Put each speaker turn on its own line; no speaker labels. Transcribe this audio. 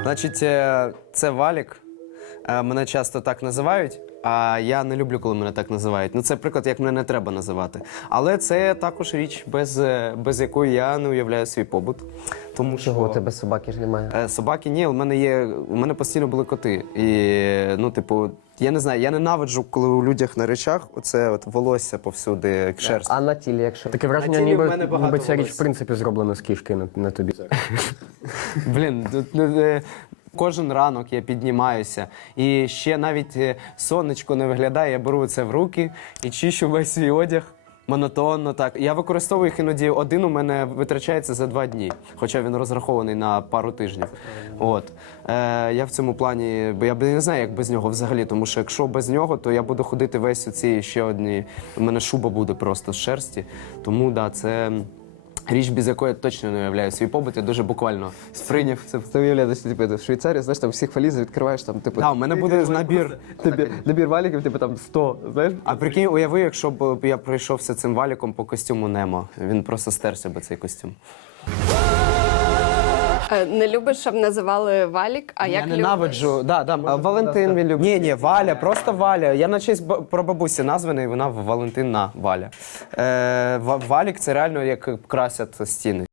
Значить, це валік. Мене часто так називають, а я не люблю, коли мене так називають. Ну, це приклад, як мене не треба називати. Але це також річ, без якої я не уявляю свій побут. Тому що...
Чого у тебе собаки ж немає?
Собаки ні, у мене постійно були коти. І, ну, типу, я не знаю, я ненавиджу, коли у людях на речах оце от волосся повсюди, як шерсть.
А на тілі, якщо?
Таке враження,
тілі в мене
ніби
багато
ця річ
волосся.
в принципі зроблена з кішки на тобі.
Блін, кожен ранок я піднімаюся. І ще навіть сонечко не виглядає, я беру це в руки і чищу весь свій одяг. Монотонно так. Я використовую їх іноді, один у мене витрачається за 2 дні, хоча він розрахований на пару тижнів. От. Я в цьому плані, бо я не знаю, як без нього взагалі, тому що якщо без нього, то я буду ходити весь у цій ще одній, у мене шуба буде просто з шерсті. Тому, да, це річ, без якої я точно не уявляю свій побут, я дуже буквально сприйняв це.
Ти уявляєш, типу, в Швейцарії, знаєш, там всіх валіз відкриваєш, там, типу...
Так, у мене буде набір.
Набір валіків, типу, там 100, знаєш?
А прикинь, уяви, якщо б я пройшовся цим валіком по костюму Немо. Він просто стерся би, цей костюм.
Не любиш, щоб називали Валік, а як
Я ненавиджу. Да,
Валентин він любить.
Ні, Валя, просто Валя. Я на честь прабабусі названий, вона Валентина Валя. Валік це реально як красять стіни.